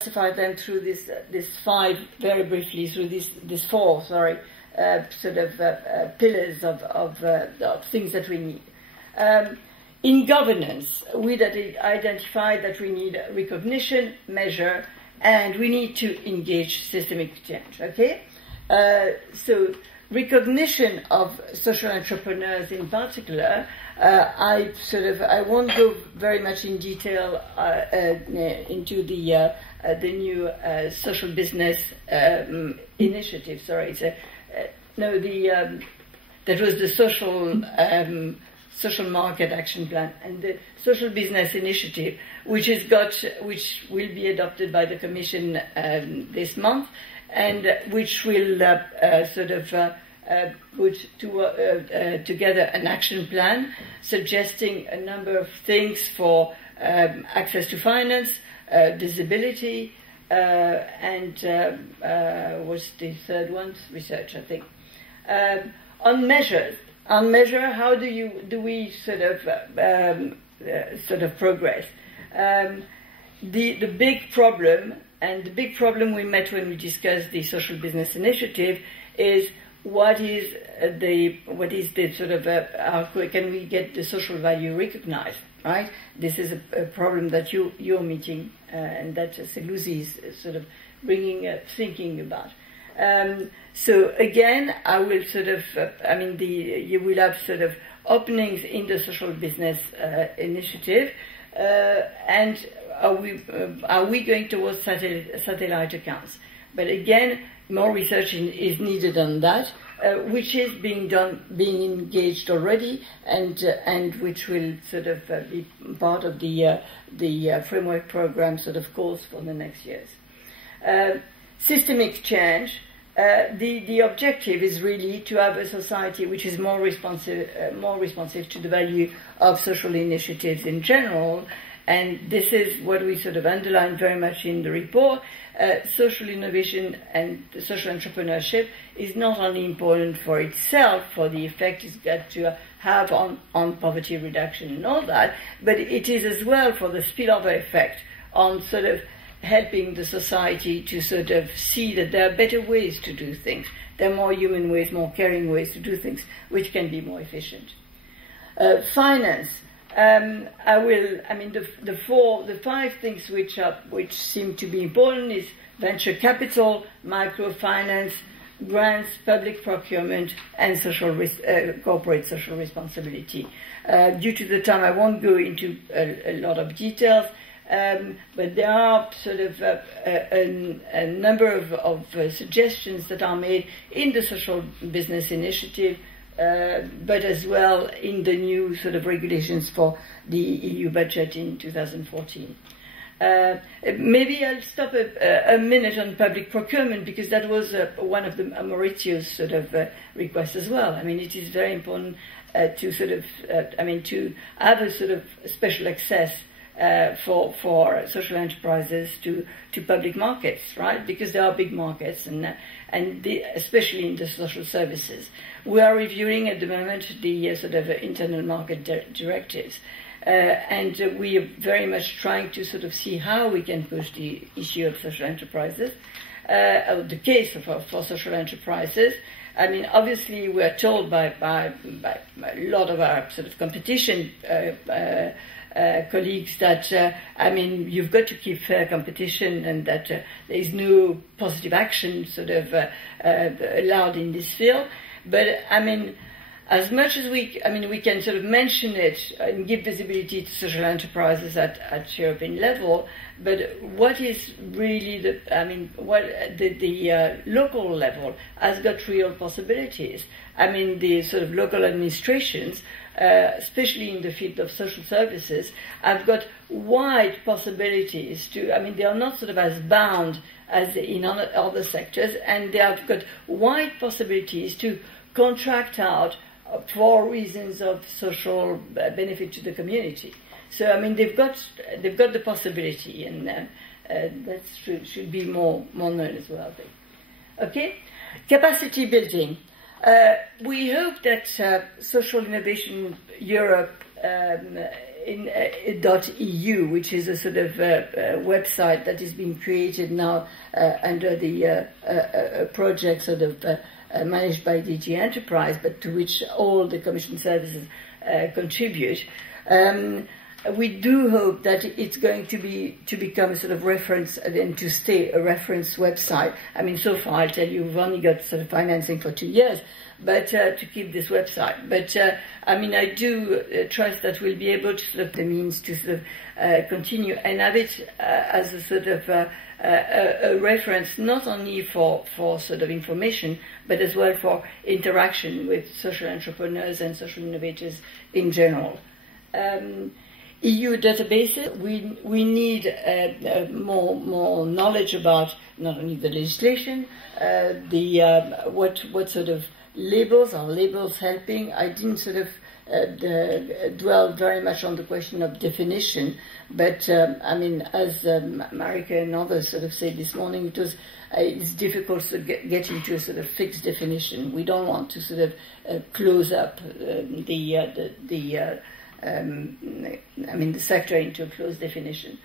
classify them through this five, very briefly, through this four, sorry, sort of pillars of things that we need. In governance, we identified that we need recognition, measure, and we need to engage systemic change, okay? So recognition of social entrepreneurs in particular, I won't go very much in detail into the new social business initiative. Sorry, that was the social market action plan and the social business initiative, which will be adopted by the Commission this month, and which will put together an action plan suggesting a number of things for access to finance, disability, and what's the third one? Research, I think. On measure, how do we sort of progress? The big problem, and the big problem we met when we discussed the social business initiative, is what is the sort of how can we get the social value recognized, right? This is a problem that you're meeting and that SELUSI is sort of thinking about. So again, I will you will have sort of openings in the social business initiative, and are we going towards satellite accounts? But again, more research is needed on that, which is being engaged already, and which will sort of be part of the framework program sort of course for the next years. Systemic change. The objective is really to have a society which is more responsive to the value of social initiatives in general, and this is what we sort of underline very much in the report. Social innovation and social entrepreneurship is not only important for itself, for the effect it's got to have on poverty reduction and all that, but it is as well for the spillover effect on sort of helping the society to sort of see that there are better ways to do things. There are more human ways, more caring ways to do things, which can be more efficient. Finance. The five things which seem to be important is venture capital, microfinance, grants, public procurement, and corporate social responsibility. Due to the time, I won't go into a lot of details. But there are sort of a number of suggestions that are made in the social business initiative, but as well in the new sort of regulations for the EU budget in 2014. Maybe I'll stop a minute on public procurement, because that was one of the Maurizio's sort of requests as well. I mean, it is very important to sort of, to have a sort of special access for social enterprises to public markets, right? Because there are big markets, and especially in the social services. We are reviewing at the moment the sort of internal market directives, and we are very much trying to sort of see how we can push the issue of social enterprises, the case for social enterprises. I mean, obviously, we are told by a lot of our sort of competition colleagues that, you've got to keep fair competition, and that there is no positive action sort of allowed in this field. But, as much as we can sort of mention it and give visibility to social enterprises at European level, but what is really the local level has got real possibilities. The sort of local administrations, especially in the field of social services, have got wide possibilities to, they are not sort of as bound as in other sectors, and they have got wide possibilities to contract out for reasons of social benefit to the community. So, they've got the possibility, and that should be more known as well. Okay? Capacity building. We hope that Social Innovation Europe .eu, which is a sort of website that is being created now under the project sort of managed by DG Enterprise, but to which all the Commission services contribute. We do hope that it's going to become a sort of reference and to stay a reference website. I mean, so far, I'll tell you, we've only got sort of financing for 2 years, but to keep this website. But I mean, I do trust that we'll be able to sort of the means to sort of continue and have it as a sort of a reference not only for sort of information, but as well for interaction with social entrepreneurs and social innovators in general. EU databases, we need more knowledge about not only the legislation, what sort of labels are labels helping. I didn't sort of dwell very much on the question of definition, but I mean, as Marika and others sort of said this morning, it's difficult to get into a sort of fixed definition. We don't want to sort of close up the sector into a closed definition.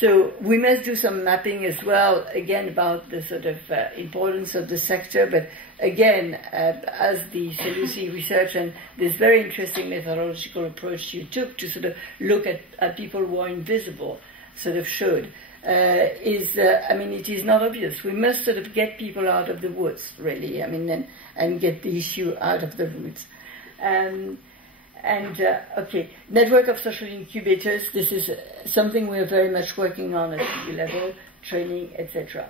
So we must do some mapping as well, again, about the sort of importance of the sector, but again, as the SELUSI research and this very interesting methodological approach you took to sort of look at people who are invisible sort of showed, I mean, it is not obvious. We must sort of get people out of the woods, really, I mean, and get the issue out of the roots. Okay, network of social incubators, this is something we are very much working on at EU level, training, etc.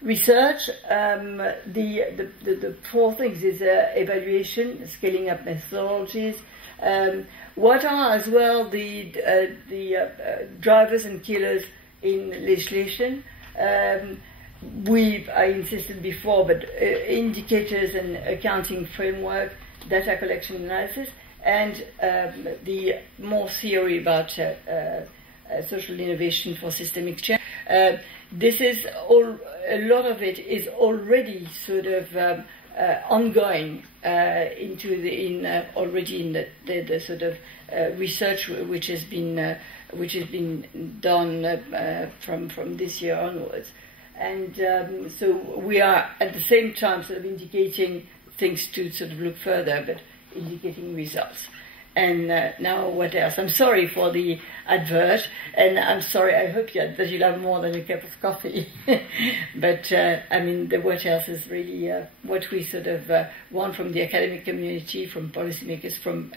Research, the four things is evaluation, scaling up methodologies. What are as well the drivers and killers in legislation? I insisted before, but indicators and accounting framework, data collection analysis, and the more theory about social innovation for systemic change. This is a lot of it is already sort of ongoing already in the sort of research which has been done from this year onwards, and so we are at the same time sort of indicating things to sort of look further, but indicating results. And now what else? I'm sorry for the advert, and I'm sorry, I hope that you'll have more than a cup of coffee. But, I mean, the what else is really what we sort of want from the academic community, from policymakers, from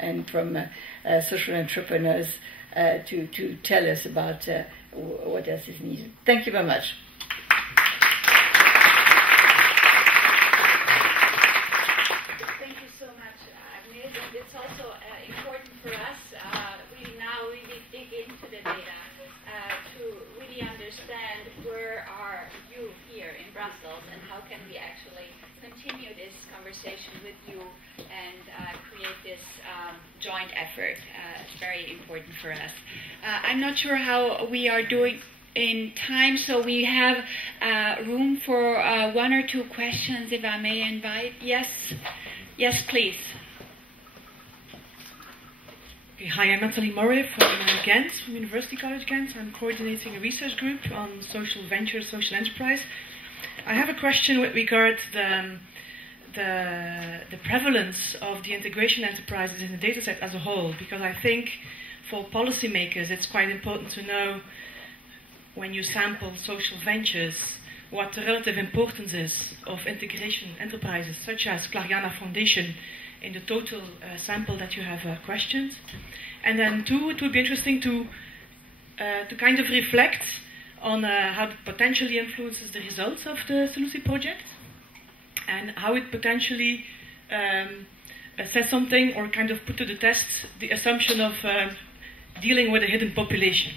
social entrepreneurs to tell us about what else is needed. Thank you very much. It's also important for us, we now really dig into the data to really understand where are you here in Brussels and how can we actually continue this conversation with you and create this joint effort. It's very important for us. I'm not sure how we are doing in time, so we have room for one or two questions, if I may invite. Yes, please. Hi, I'm Nathalie Morey from Ghent, from University College Ghent. I'm coordinating a research group on social venture, social enterprise. I have a question with regard to the prevalence of the integration enterprises in the dataset as a whole, because I think for policymakers it's quite important to know, when you sample social ventures, what the relative importance is of integration enterprises, such as Clariana Foundation, in the total sample that you have questioned. And then two, it would be interesting to kind of reflect on how it potentially influences the results of the SELUSI project, and how it potentially says something or kind of put to the test the assumption of dealing with a hidden population.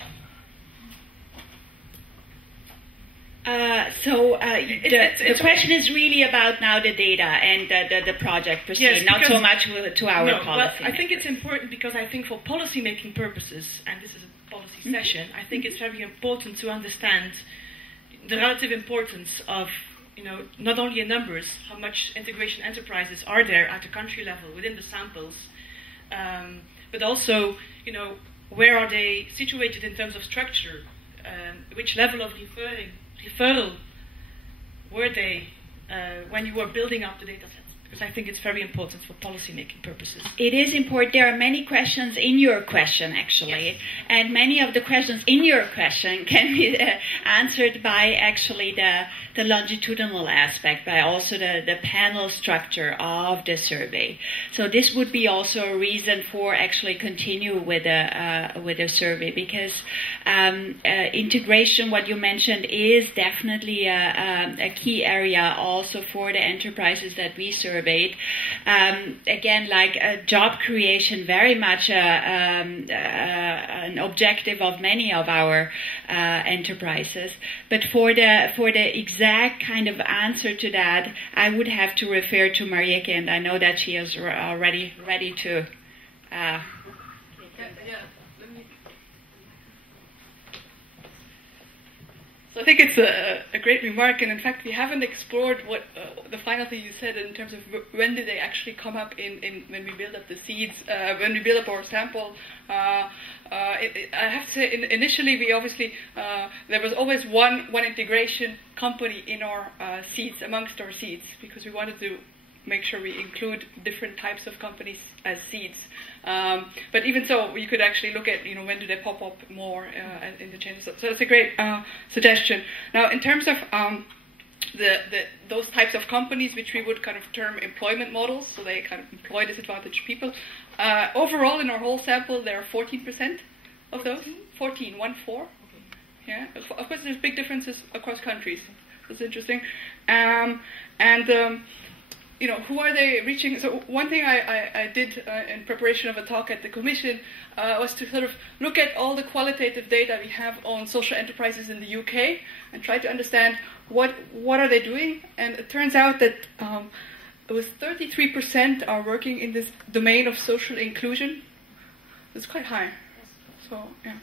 The question is really about now the data and the project per se, yes, not so much to our policy. Well, I think it's important because I think for policy-making purposes, and this is a policy session, I think it's very important to understand the relative importance of, not only in numbers, how much integration enterprises are there at the country level within the samples, but also, where are they situated in terms of structure? Which level of referral were they when you were building up the data sets? Because I think it's very important for policy-making purposes. It is important. There are many questions in your question, actually. Yes. And many of the questions in your question can be answered by actually the longitudinal aspect, by also the panel structure of the survey. So this would be also a reason for actually continue with a survey, because integration, what you mentioned, is definitely a key area also for the enterprises that we surveyed. Again, like job creation, very much an objective of many of our enterprises. But for the exact kind of answer to that, I would have to refer to Marieke, and I know that she is already ready to. So I think it's a great remark, and in fact we haven't explored what the final thing you said in terms of when did they actually come up in when we build up the seeds, when we build up our sample. I have to say, initially we obviously, there was always one integration company in our seeds, amongst our seeds, because we wanted to make sure we include different types of companies as seeds. But even so, you could actually look at, when do they pop up more in the changes. So that's a great suggestion. Now, in terms of those types of companies, which we would kind of term employment models, so they kind of employ disadvantaged people, overall in our whole sample, there are 14% of those. 14, 1-4. Okay. Yeah. Of course, there's big differences across countries. That's interesting. Who are they reaching? So one thing I did in preparation of a talk at the Commission was to sort of look at all the qualitative data we have on social enterprises in the UK and try to understand what are they doing. And it turns out that it was 33% are working in this domain of social inclusion. It's quite high. So, yeah.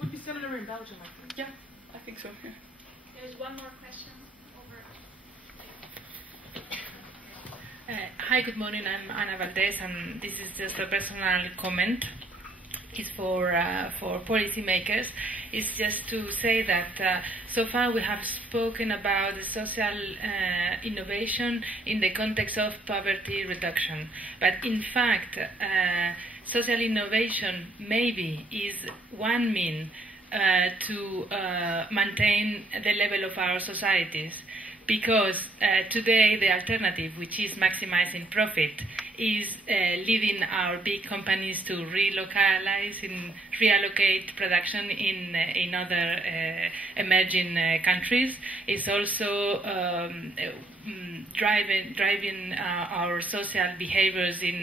Would be similar in Belgium, I think. Yeah, I think so, yeah. There's one more question over. Hi, good morning. I'm Ana Valdez, and this is just a personal comment. It's for policymakers. It's just to say that so far we have spoken about the social innovation in the context of poverty reduction. But in fact, social innovation maybe is one mean to maintain the level of our societies. Because today the alternative, which is maximizing profit, is leading our big companies to reallocate production in other emerging countries. It's also driving our social behaviors in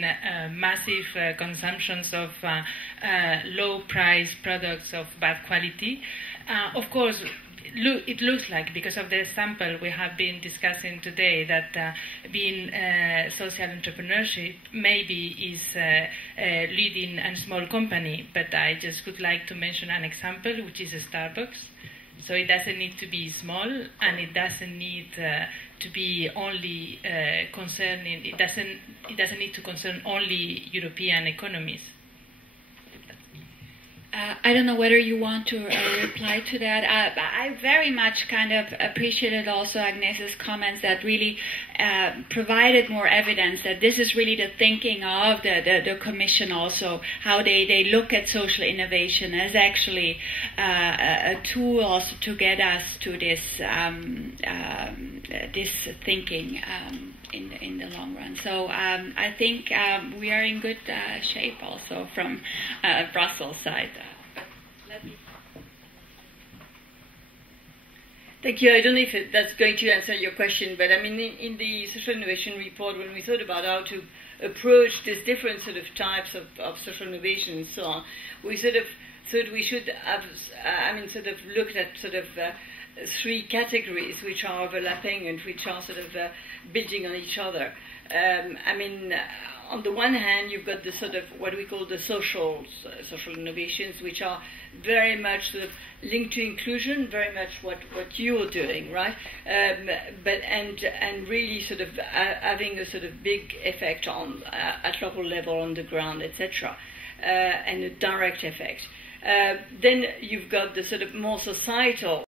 massive consumptions of low-priced products of bad quality. Of course, it looks like, because of the sample we have been discussing today, that being social entrepreneurship maybe is leading a small company. But I just would like to mention an example, which is Starbucks. So it doesn't need to be small, and it doesn't need to be only concerning. It doesn't need to concern only European economies. I don't know whether you want to reply to that. I very much kind of appreciated also Agnes's comments that really provided more evidence that this is really the thinking of the Commission also, how they look at social innovation as actually a tool also to get us to this this thinking in the long run. So I think we are in good shape also from Brussels side. Thank you. I don't know if that's going to answer your question, but I mean, in the social innovation report, when we thought about how to approach these different sort of types of social innovation and so on, we sort of So we should have, sort of looked at sort of three categories which are overlapping and which are sort of building on each other. On the one hand, you've got the sort of what we call the social innovations, which are very much sort of linked to inclusion, very much what you're doing, right? And really sort of having a sort of big effect on at local level, on the ground, etc., and a direct effect. Then you've got the sort of more societal